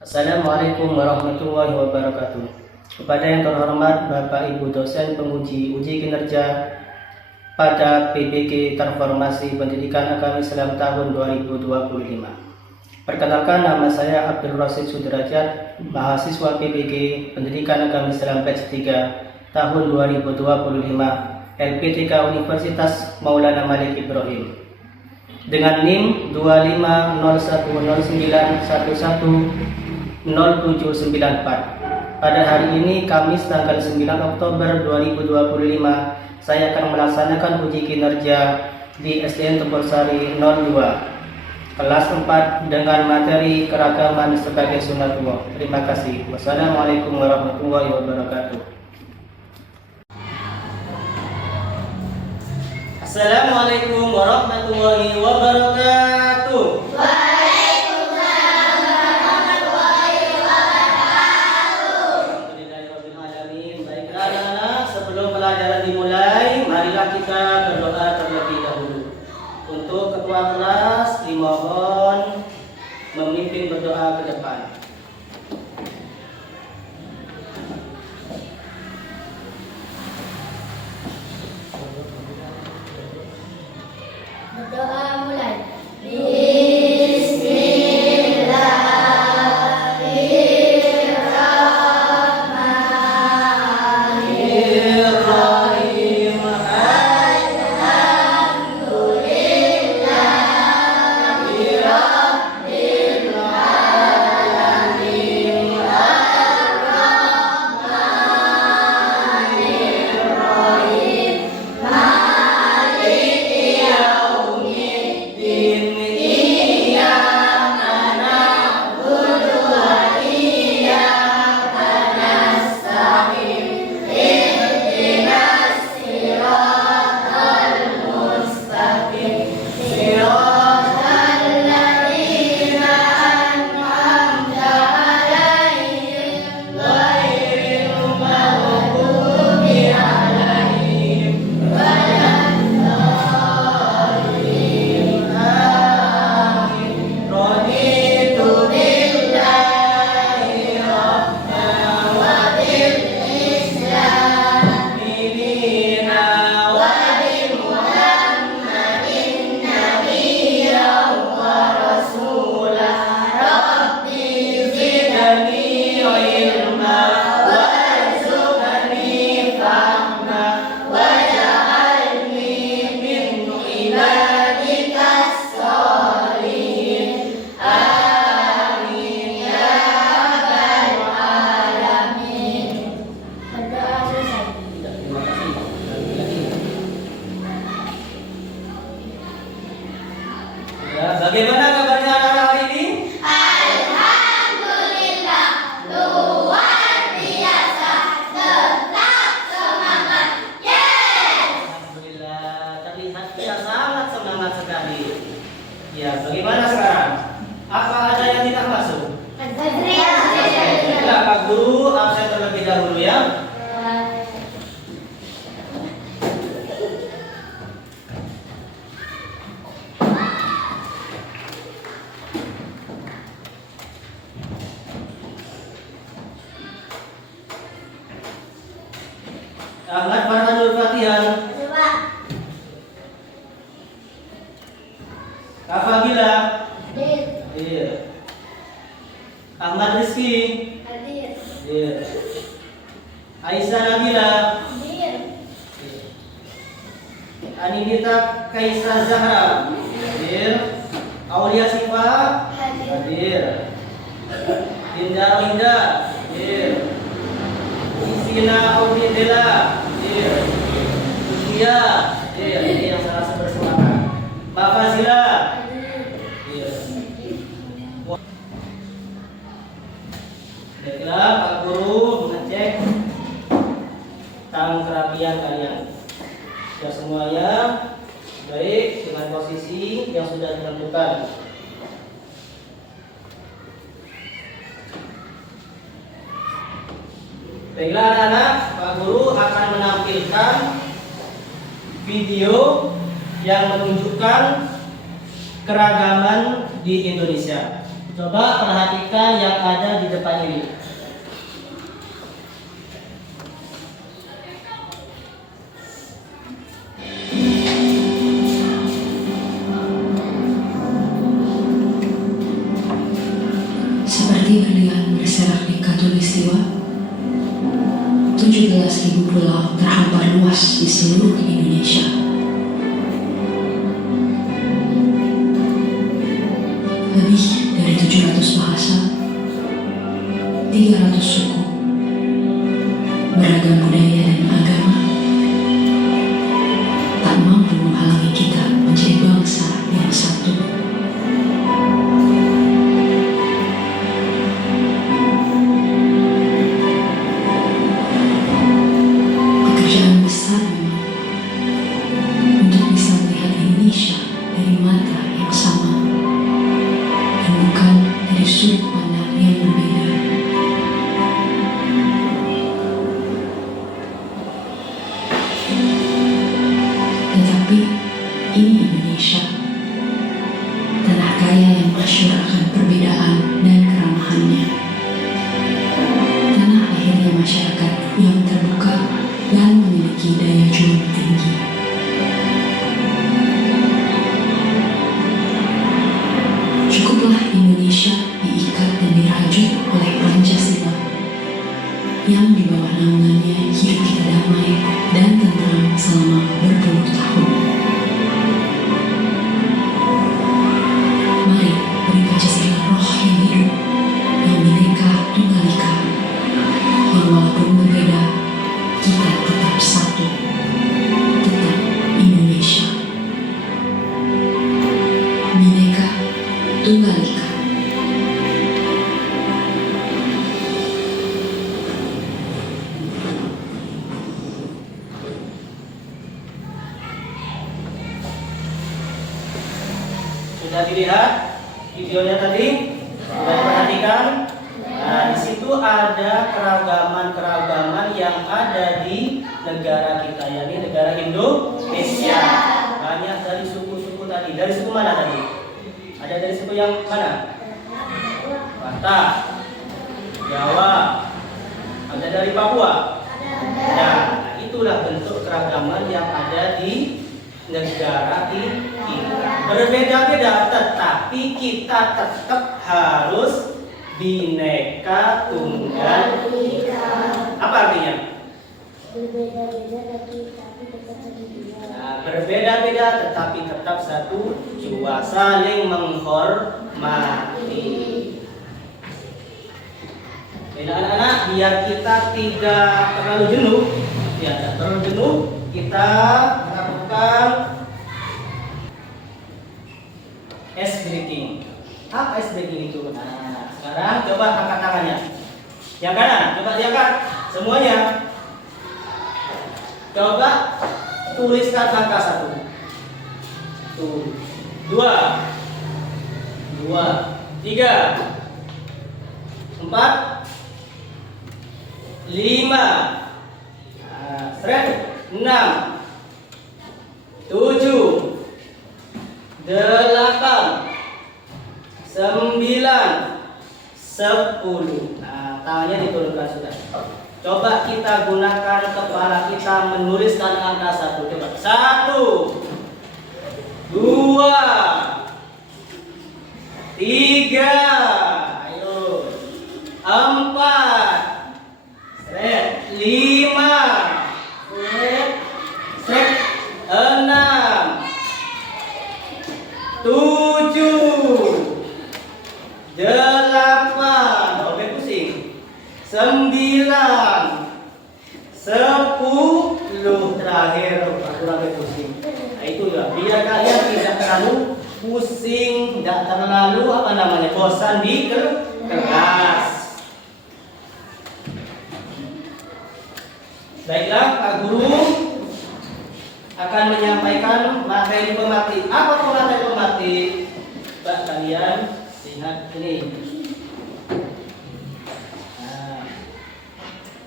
Assalamualaikum warahmatullahi wabarakatuh. Kepada yang terhormat Bapak Ibu dosen penguji uji kinerja pada PBG Transformasi Pendidikan Agama Islam tahun 2025. Perkenalkan, nama saya Abdul Rasid Sudrajat, mahasiswa PBG Pendidikan Agama Islam batch 3 tahun 2025, LPTK Universitas Maulana Malik Ibrahim. Dengan NIM 250109110794. Pada hari ini, Kamis tanggal 9 Oktober 2025, saya akan melaksanakan uji kinerja di SDN Tempursari 02, kelas 4 dengan materi keragaman sebagai sunatullah. Terima kasih. Wassalamualaikum warahmatullahi wabarakatuh. Assalamualaikum warahmatullahi wabarakatuh. Waalaikumsalam warahmatullahi wabarakatuh. Alhamdulillahirabbil alamin. Baiklah anak-anak, sebelum pelajaran dimulai, marilah kita berdoa terlebih dahulu. Untuk ketua kelas dimohon memimpin berdoa ke depan. Berdoa mulai. Bismillahirrahmanirrahim. Alhamdulillahirabbil alamin. Ar-Rahmanirrahim. Maliki yaumiddin. Iyyaka na'budu wa iyyaka nasta'in. Ihdinas siratal mustaqim. Siratal ladzina an'amta 'alaihim ghairil maghdubi 'alaihim waladdallin. Amin. Raditu billahi rabbana wa bil islami dina wa bi Muhammadin nabiyyan wa rasulah. Rabbi zidni ilma warzuqni fahma waj'alni min ibadikas sholihin. Amin ya rabbal alamin. Berdoa selesai. Terima kasih. Ya, bagaimana kabarnya anak-anak hari ini? Alhamdulillah, luar biasa, tetap semangat. Yes. Alhamdulillah, terlihat kita sangat semangat sekali. Ya, bagaimana sekarang? Apa ada yang tidak masuk? Ya, Pak Guru absen terlebih dahulu ya. Ahmad Farhanul Fatihah, Kafabila, iya. Ahmad Rizki, iya. Aisyah Nabila, Anindita Kaisa Zahra, hadir. Aulia Sifa, hadir. Dinda Linda, hadir. Isina Audidela, hadir. Iya, hadir. Ini yang sangat bersemangat. Mbak Fazila, hadir. Baiklah, Pak Guru mengecek tang kerapian kalian. Ya, semuanya baik dengan posisi yang sudah ditentukan. Baiklah anak-anak, Pak Guru akan menampilkan video yang menunjukkan keragaman di Indonesia. Coba perhatikan yang ada di depan ini. Seperti berlian berserak di khatulistiwa, 17.000 pulau terhampar luas di seluruh Indonesia. Lebih dari 700 bahasa, 300 suku, beragam budaya dan agama, tak mampu menghalangi kita menjadi bangsa yang satu. Pekerjaan besar memang untuk bisa melihat Indonesia dari mata yang sama dan bukan dari sudut pandang yang berbeda. Tetapi ini Indonesia, tanah kaya yang masyhur akan perbedaan dan keramahannya. Tanah lahirnya masyarakat yang terbuka dan memiliki daya juang tinggi. Cukuplah Indonesia diikat dan dirajut oleh Pancasila yang di bawah naungannya hidup kita damai dan tentram selama berpuluh tahun. Mari beri Pancasila roh yang hidup, yang bineka tunggal ika, yang walaupun berbeda, kita tetap satu, tetap Indonesia. Bineka tunggal ika. Sudah dilihat videonya tadi? Sudah diperhatikan? Nah, di situ ada keragaman-keragaman yang ada di negara kita, yakni negara Indonesia. Banyak dari suku-suku tadi. Dari suku mana tadi? Ada dari suku yang mana? Batak, Jawa, ada dari Papua. Nah, itulah bentuk keragaman yang ada di negara ini. Berbeda-beda, tetapi kita tetap harus bineka tunggal ika. Apa artinya? Berbeda-beda tapi tetap satu jua. Nah, berbeda-beda tetapi tetap satu jua, saling menghormati. Jadi anak-anak, biar kita tidak terlalu jenuh, kita lakukan ice breaking. Apa ice breaking itu? Nah, sekarang coba angkat tangannya. Yang kanan, coba diangkat semuanya. Coba tuliskan angka 1, 2, 3, 4, 5, 6, 7, 8, 9, 10. Nah, tangannya diturunkan sudah. Coba kita gunakan kepala kita menuliskan angka 1. Coba 1, 2, 3, ayo 4, 5, 6, 7, 8, oke pusing, 9, 10, terakhir aku lagi pusing. Nah, itu ya, biar kalian tidak terlalu pusing, tidak terlalu bosan di kelas. Baiklah, Pak Guru akan menyampaikan materi pematik. Apa itu materi pematik? Mbak, kalian lihat ini. Nah,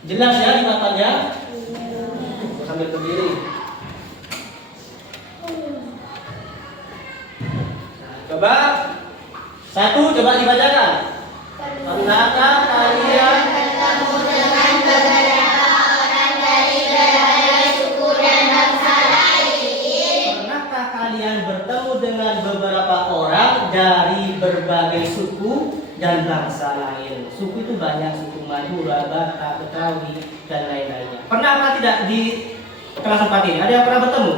jelas ya di matanya? Sambil berdiri. Nah, coba Satu, coba dibacakan. Pernahkah kalian bertemu dengan beberapa orang dari berbagai suku dan bangsa lain? Pernahkah kalian bertemu dengan beberapa orang dari berbagai suku dan bangsa lain? Suku itu banyak, suku Madura, Batak, Betawi, dan lain-lainnya. Pernah apa tidak di kelas 4 ini? Ada yang pernah bertemu?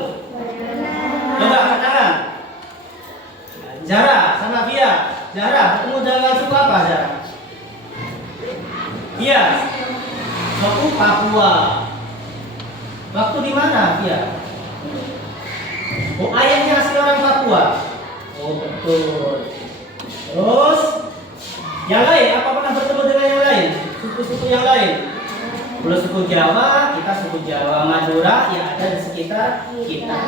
Coba angkat tangan. Zara sama Via. Zara bertemu dengan suku apa, Zara? Via. Suku Papua. Waktu di mana, Via? Oh, ayahnya asli orang Papua. Oh, betul. Terus yang lain, apa pernah bertemu dengan yang lain? Suku-suku yang lain? Kalau suku Jawa, kita suku Jawa. Madura, ya ada di sekitar kita.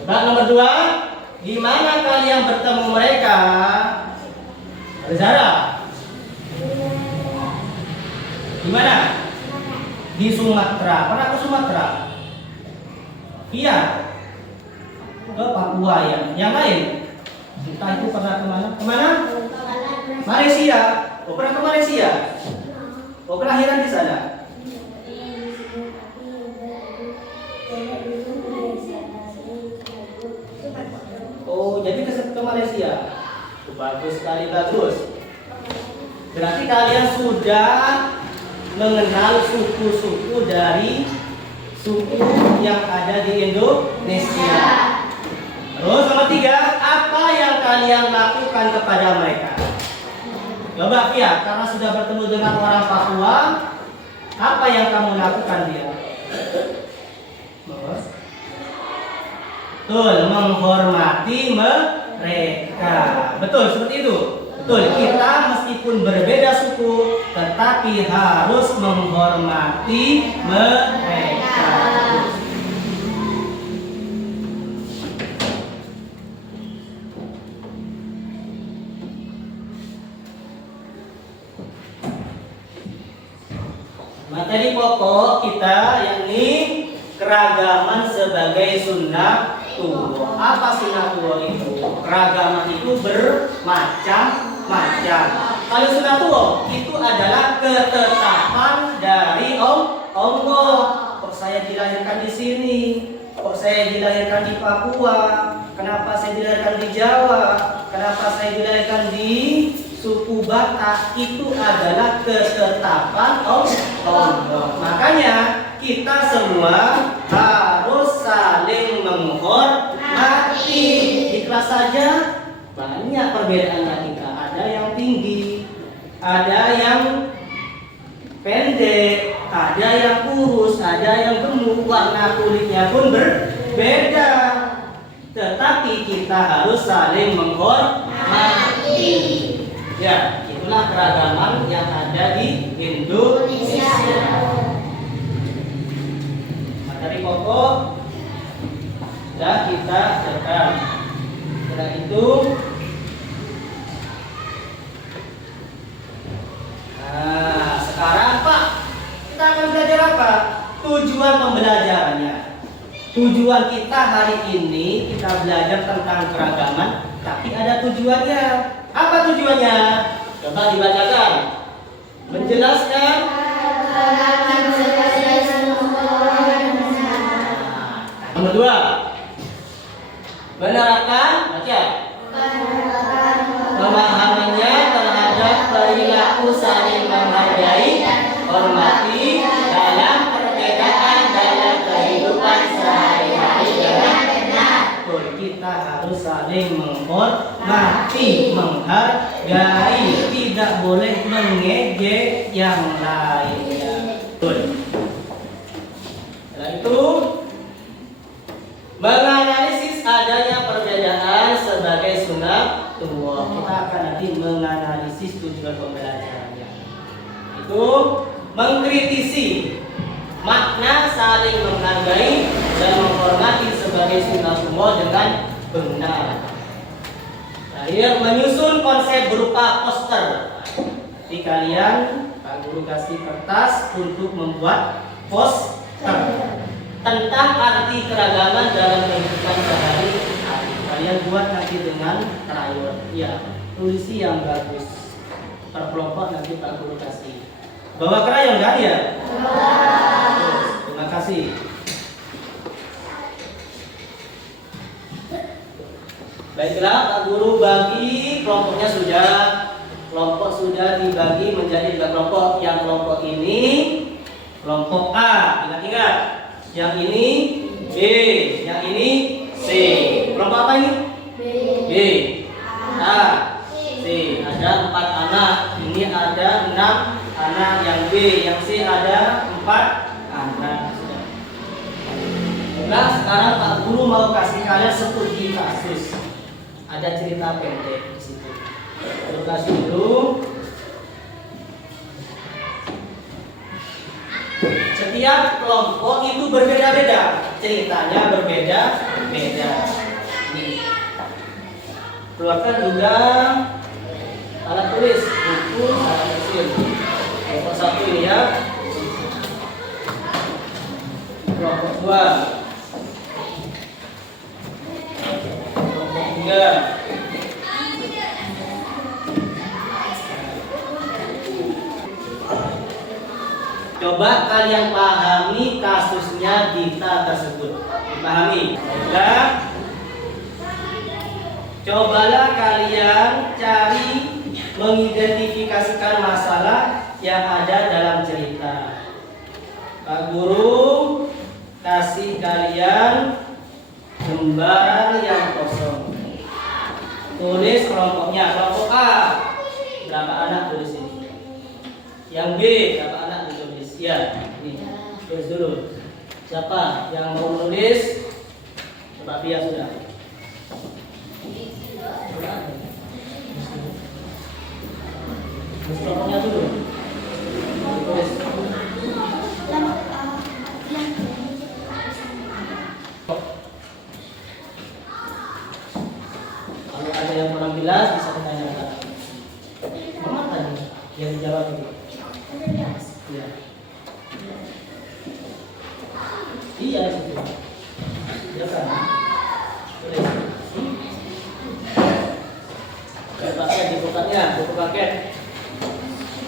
Coba nomor 2, di mana kalian bertemu mereka? Zara? Di mana? Di Sumatera. Pernah ke Sumatera? Iya. Ke Papua ya. Yang lain? Kita itu pernah kemana? Kemana? Malaysia. Oh, pernah ke Malaysia? Oh, kelahiran di sana. Oh, jadi ke Malaysia. Bagus sekali, bagus. Berarti kalian sudah mengenal suku-suku dari suku yang ada di Indonesia. Terus nomor 3, apa yang kalian lakukan kepada mereka? Coba Via, karena sudah bertemu dengan orang Papua, apa yang kamu lakukan dia? Betul, menghormati mereka. Betul, seperti itu. Betul, kita meskipun berbeda suku, tetapi harus menghormati mereka. Materi pokok kita yakni keragaman sebagai sunnatullah. Apa sunnatullah itu? Keragaman itu bermacam-macam. Kalau sunnatullah itu adalah ketetapan dari Allah. Kok saya dilahirkan di sini? Kok saya dilahirkan di Papua? Kenapa saya dilahirkan di Jawa? Kenapa saya dilahirkan di suku Batak? Itu adalah ketetapan Allah. Makanya kita semua harus saling menghormati. Di kelas saja banyak perbedaannya kita. Ada yang tinggi, ada yang pendek, ada yang kurus, ada yang gemuk, warna kulitnya pun berbeda. Tetapi kita harus saling menghormati. Ya, itulah keragaman yang ada di Indonesia. Materi pokok sudah kita rekam. Setelah itu, sekarang Pak, kita akan belajar apa? Tujuan pembelajarannya. Tujuan kita hari ini kita belajar tentang keragaman, tapi ada tujuannya. Apa tujuannya? Coba dibacakan. Menjelaskan nomor 2. Menerapkan, baca. Pemahamannya terhadap perilaku saling menghargai, hormati dalam perbedaan dalam kehidupan sehari-hari dengan benar. Kita harus saling menghormati, menghargai, tidak boleh mengejek yang lainnya. Setelah itu, menganalisis adanya perbedaan sebagai sunnatullah. Kita akan nanti menganalisis tujuan pembelajarannya. Itu mengkritisi makna saling menghargai dan menghormati sebagai sunnatullah dengan benar. Terakhir, menyusun konsep berupa poster. Jadi kalian, Pak Guru kasih kertas untuk membuat poster tentang arti keragaman dalam kehidupan sehari-hari. kalian buat nanti dengan krayon. Ya, tulisi yang bagus. Per kelompok nanti Pak Guru kasih. Bawa krayon kan ya? Bagus, terima kasih. Baiklah, Pak Guru bagi kelompoknya sudah. Kelompok sudah dibagi menjadi 3 kelompok. Yang kelompok ini kelompok A, ingat-ingat. Yang ini B, yang ini C. Kelompok apa ini? B. A, C. Ada 4 anak. Ini ada 6 anak. Yang B, yang C ada 4 anak. Nah, sekarang Pak Guru mau kasih kalian studi kasus. Ada cerita pendek di situ. Terus kasih dulu. Setiap kelompok itu berbeda-beda, ceritanya berbeda-beda. Nih. Keluarkan juga alat tulis, buku, alat pensil. Kelompok 1 ini ya. Kelompok 2. Kelompok 3. Coba kalian pahami kasusnya Dita tersebut. Dipahami? Baiklah. Cobalah kalian cari mengidentifikasikan masalah yang ada dalam cerita. Pak Guru kasih kalian lembaran yang kosong. Tulis kelompoknya. Kelompok A, berapa anak tulis ini? Yang B, berapa anak ditulis? Ya, ini tulis dulu. Siapa yang mau menulis? Coba Pia sudah. Tulis kelompoknya dulu. Tulis. Kalau ada yang kurang jelas bisa ditanyakan. Mana tadi yang dijawab itu? Ya. Iya itu. Ya kan? Tulis. Pakai dibukanya, buku paket.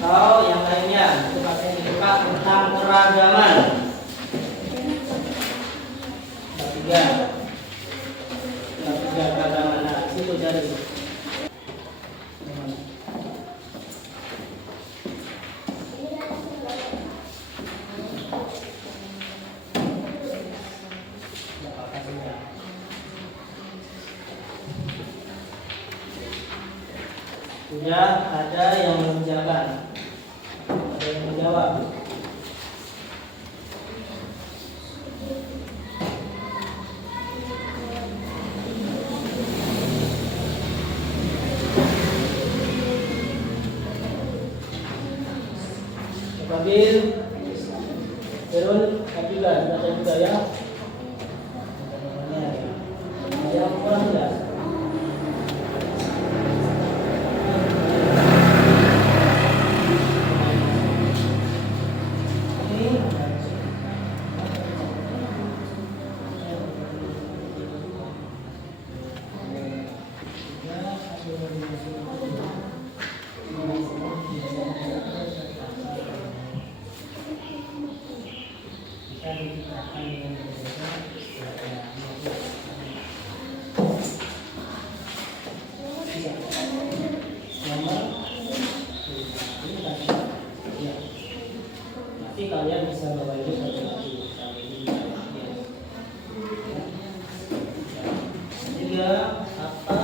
Atau yang lainnya, itu pakai dibuka tentang keragaman. Ketiga keragaman. Nah, situ jadi. Sudah ada yang mengerjakan, ada yang menjawab. Kabil, Erul, Kabila, sudah juga ya. Yang kurang jelas. Nanti kalian bisa bawa itu ketiga apa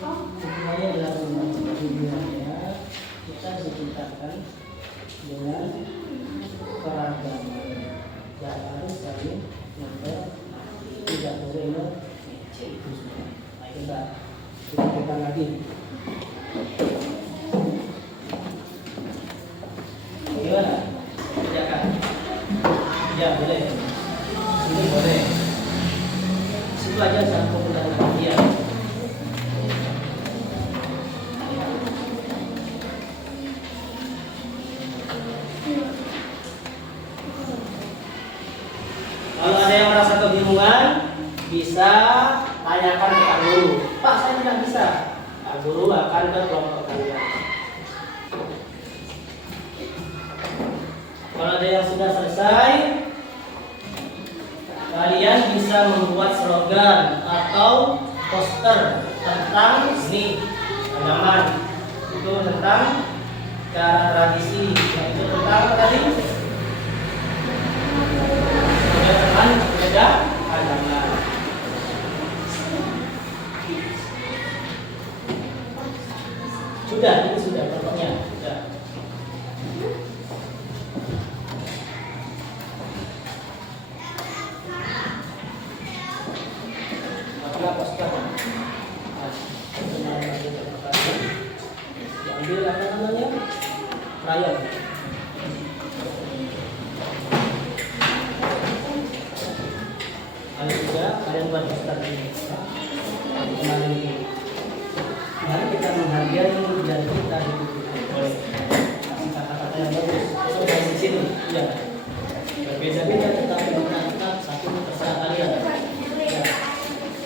hubungannya dalam hubungannya kita diceritakan dengan keragaman dan harus saling tidak boleh mengecek itu semua. Nah, kita lagi. Gimana? Kerjakan. Ya boleh. Ini boleh. Situ aja satu penggunaan dia. Kalau ada yang merasa kebingungan, bisa tanyakan ke Pak Guru. guru akan ke kelompok kalian. Kalau ada yang sudah selesai, kalian bisa membuat slogan atau poster tentang ini halaman. Itu tentang cara tradisi, yaitu tentang apa tadi? Teman berbeda agama. Sudah, ini sudah pokoknya sudah. Apakah poster? Diambil apa namanya? Krayon. Lalu juga kalian buat poster ini. Kemarin ini. Mari kita menghargai dan kita hidup oleh kasih kata-kata yang bagus. Itu dari sini, ya. Berbeda-beda tetapi kita satu terserah kalian. Ya.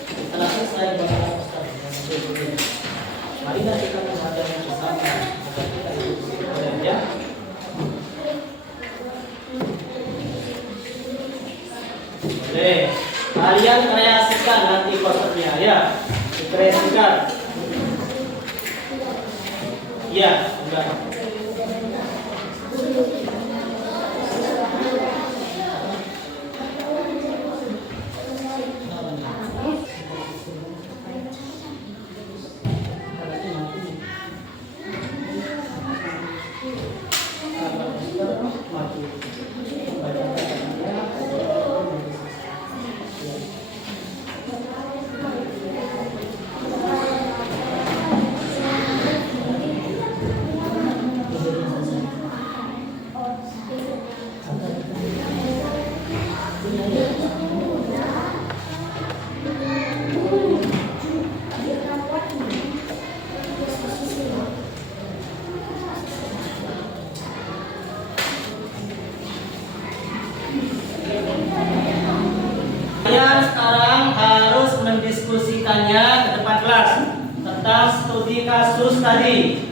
Setelah selesai buatlah poster yang betul-betul. Mari kita menghargai bersama agar kita hidup oleh ya. Boleh. Kalian kreasikan nanti posternya ya. Dikreasikan. Ya, sudah. Kalian sekarang harus mendiskusikannya ke depan kelas tentang studi kasus tadi.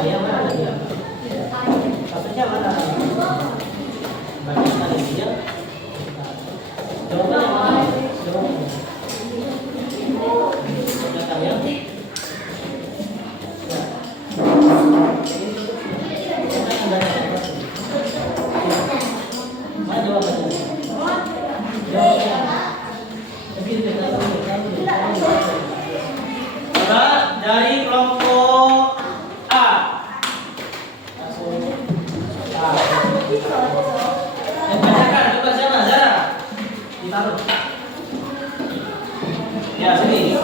Yang mana dia? Kasusnya mana? Banyak sekali dia. Jawabannya mana? Jawabannya. Jawabannya. Mana jawabannya? Coba dari kelompok A. Yang bacakan, coba siapa? Zara. Ditaruh. Ya, sini.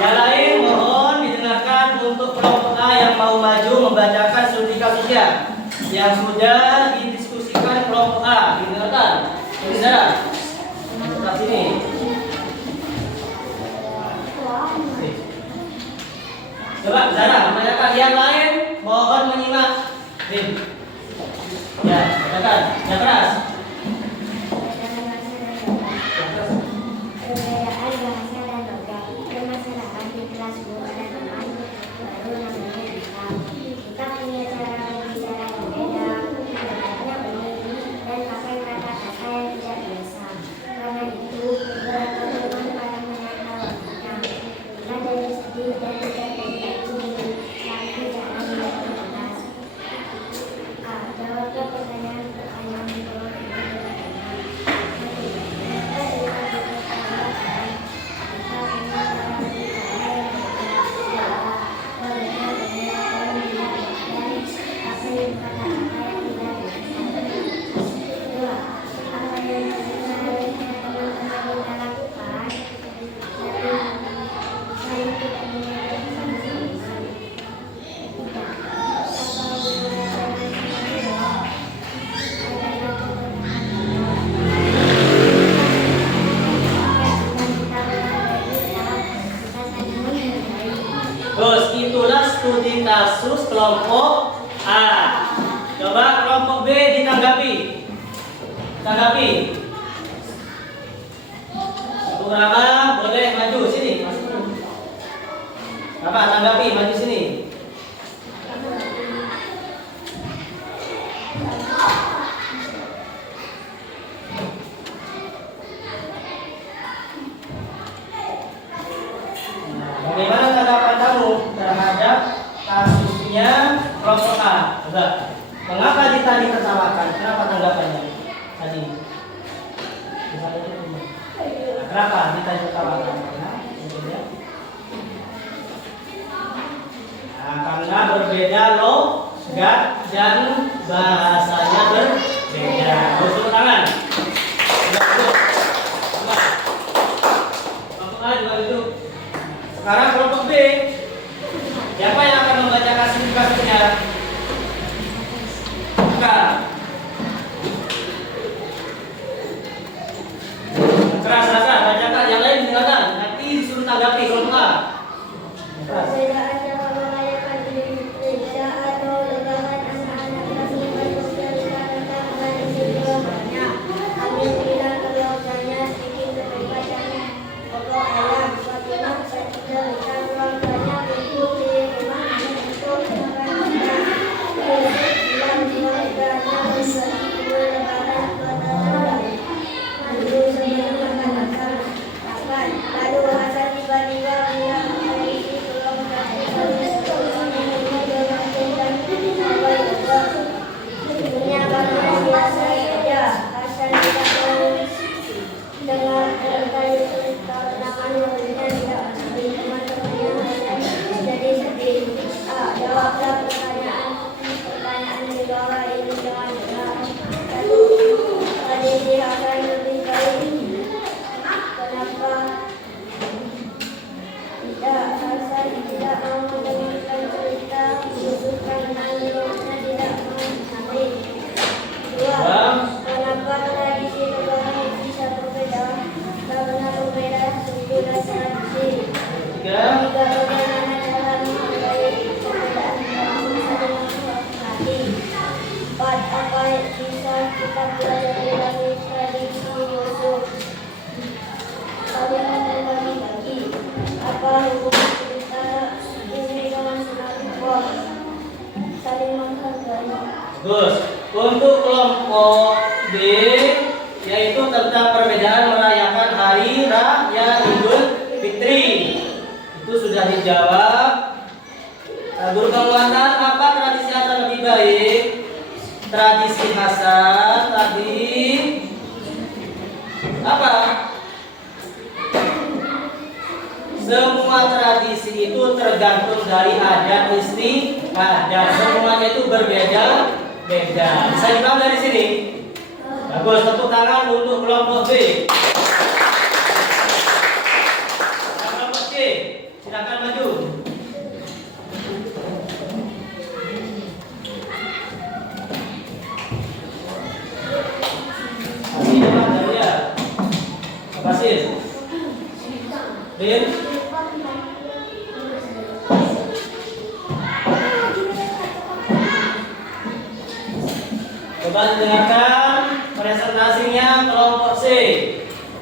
Yang lain mohon didengarkan untuk kelompok A yang mau maju membacakan studi kasusnya yang sudah didiskusikan kelompok A. Didengarkan. Ini Zara. Sebelah sini. Coba Zara membacakan. Yang lain mohon menyimak. Rim. Ya, bacakan. Yang keras. Perbedaan bahasa dan logat bermasyarakat di kelas guru dan teman baru namanya kita punya cara berbicara yang beda, logatnya unik dan pakai kata-kata yang tidak biasa. Karena itu beberapa teman pada menertawakan kita dari sedih dan tidak terjadi tapi jangan berkeras. Jawab ke pertanyaan-pertanyaan di bawah ini. Terus itulah studi kasus kelompok A. Coba kelompok B ditanggapi. Tanggapi. Untuk Rama boleh maju sini. Rama tanggapi, maju sini. Bagaimana tanggapan kamu terhadap kasusnya kelompok A? Coba. Mengapa tadi tertawakan? Kenapa tanggapannya tadi? Kenapa kita tertawakan? Nah, karena berbeda logat dan bahasanya berbeda. Tepuk tangan. Kelompok A juga itu. Sekarang kelompok B, siapa yang akan membaca kasusnya? Keras, bacakan. Yang lain tinggalkan. Nanti disuruh tanggapi kelompok A. Keras. Perbedaannya merayakan Idul Fitri atau lebaran anak-anak kami bersosialisasikan kepada banyak. Kami bilang keluarganya sedikit berbacanya. Pokok ayam, Fatimah cerita keluarganya berkumpul di rumah untuk makan makan. Yusuf bilang keluarganya bersih kue lebaran pada lebaran. Maju sebelum makan. Lalu Hasan tiba-tiba bilang punya banyak biasa saja. Hasan tidak mau dengar kali karena manusia tidak seperti teman-temannya. Hasan jadi sedih. Jawablah pertanyaan di bawah ini dengan benar. Satu, tradisi Hasan lebih baik. Kenapa tidak? Hasan tidak mau mendengarkan cerita Yusuf karena menurutnya tidak menarik. Dua, kenapa tradisi lebaran bisa berbeda? Karena berbeda suku dan tradisi. Tiga, bagaimana cara menghargai perbedaan dan saling menghormati. Empat, apa bisa kita pelajari dari tradisi Yusuf? Saling membagi-bagi. Apa hubungan antara ini dengan sunat? Saling menghargai. Bagus. Untuk kelompok B, yaitu tentang perbedaan merayakan Hari Raya Idul Fitri, itu sudah dijawab. Guru penguatan, apa tradisi Hasan lebih baik? Tradisi Hasan tadi apa? Semua tradisi itu tergantung dari adat istiadat. Semuanya itu berbeda-beda. Bisa dibilang dari sini? Bagus, tepuk tangan untuk kelompok B. Kelompok C, silakan maju. Basil. Rin. Coba dengarkan presentasinya kelompok C.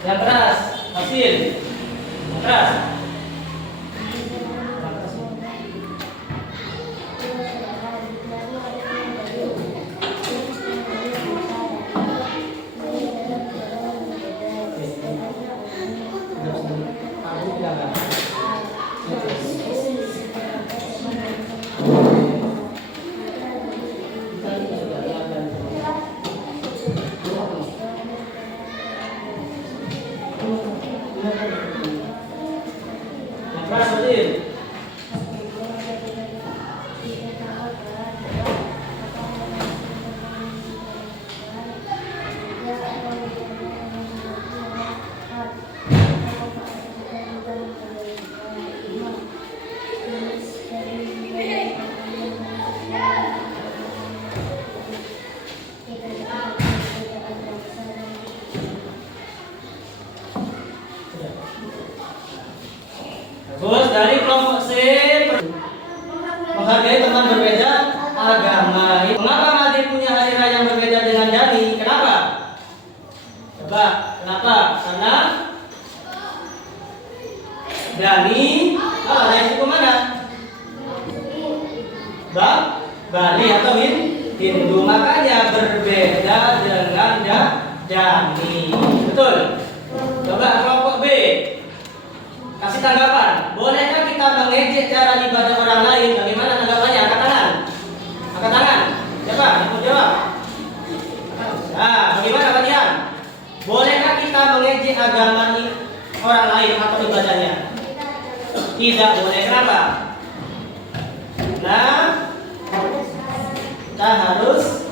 Yang keras, Basil. Yang keras. Terus dari kelompok C, menghargai teman berbeda agama. Mengapa Madi punya hari raya yang berbeda dengan Dani? Kenapa? Coba, kenapa? Karena Bani. Lain suku mana? Bani atau Hindu. Makanya berbeda dengan Dani. Betul? Coba kelompok B. Kasih tanggapan. Bolehkah kita mengejek cara ibadah orang lain? Bagaimana tanggapannya? Angkat tangan. Angkat tangan. Siapa? Yang mau jawab? Nah, bagaimana kalian? Bolehkah kita mengejek agama orang lain atau ibadahnya? Tidak boleh. Kenapa? Nah, kita harus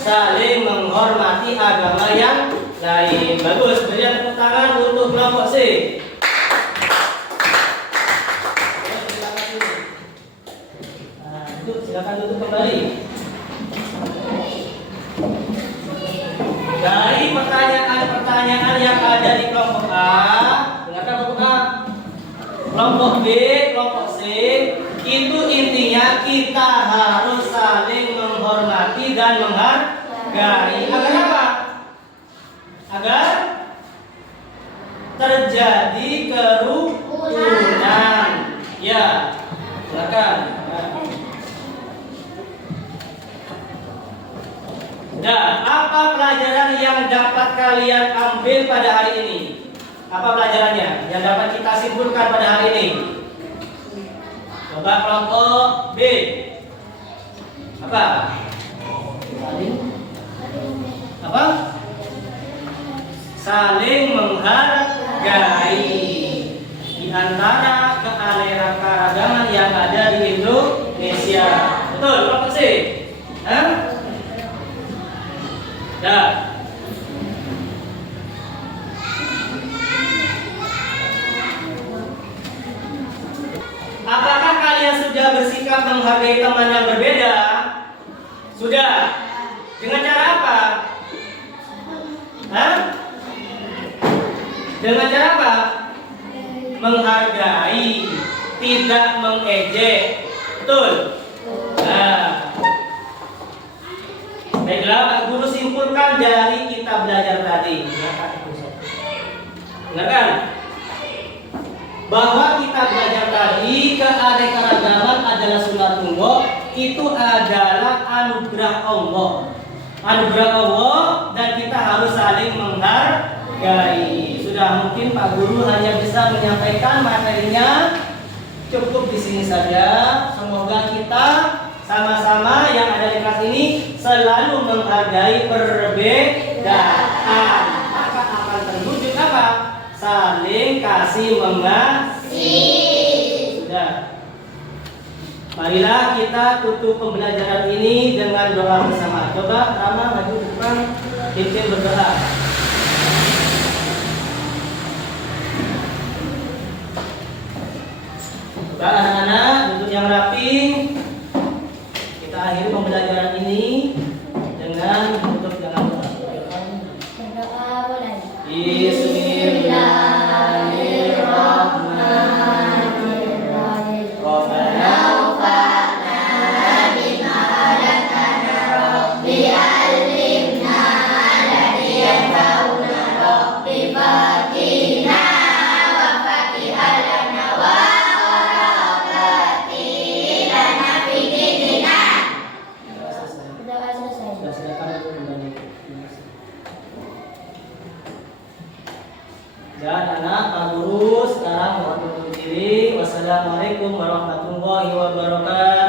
saling menghormati agama yang lain. Bagus. Berikan tepuk tangan untuk kelompok C. Silakan duduk kembali. Dari pertanyaan-pertanyaan yang ada di kelompok A, dengarkan kelompok A, kelompok B, kelompok C, itu intinya kita harus saling menghormati dan menghargai. Agar apa? Agar terjadi kerukunan. Ya, silakan. Nah, apa pelajaran yang dapat kalian ambil pada hari ini? Apa pelajarannya yang dapat kita simpulkan pada hari ini? Coba kelompok B. Apa? Apa? Saling menghargai di antara keanekaragaman yang ada di Indonesia. Betul, kelompok C? Hah? Ya. Apakah kalian sudah bersikap menghargai teman yang berbeda? Sudah. Dengan cara apa? Hah? Dengan cara apa? Menghargai, tidak mengejek. Betul? Nah. Baiklah, Pak Guru simpulkan dari kita belajar tadi. Dengarkan. Bahwa kita belajar tadi keanekaragaman adalah sunatullah, itu adalah anugerah Allah. Anugerah Allah dan kita harus saling menghargai. Sudah, mungkin Pak Guru hanya bisa menyampaikan materinya. Cukup di sini saja. Semoga kita sama-sama yang ada di kelas ini selalu menghargai perbedaan. Maka akan terwujud apa? Saling kasih mengasihi. Sudah. Marilah kita tutup pembelajaran ini dengan doa bersama. Coba Rama maju ke depan, pimpin berdoa. Coba anak-anak duduk yang rapi. Kita akhiri pembelajaran ini dengan menutup dengan doa. Berdoa mulai. Bismillahirrahmanirrahim. Rabbana dan anak Pak Guru sekarang mohon undur diri. Wassalamualaikum warahmatullahi wabarakatuh.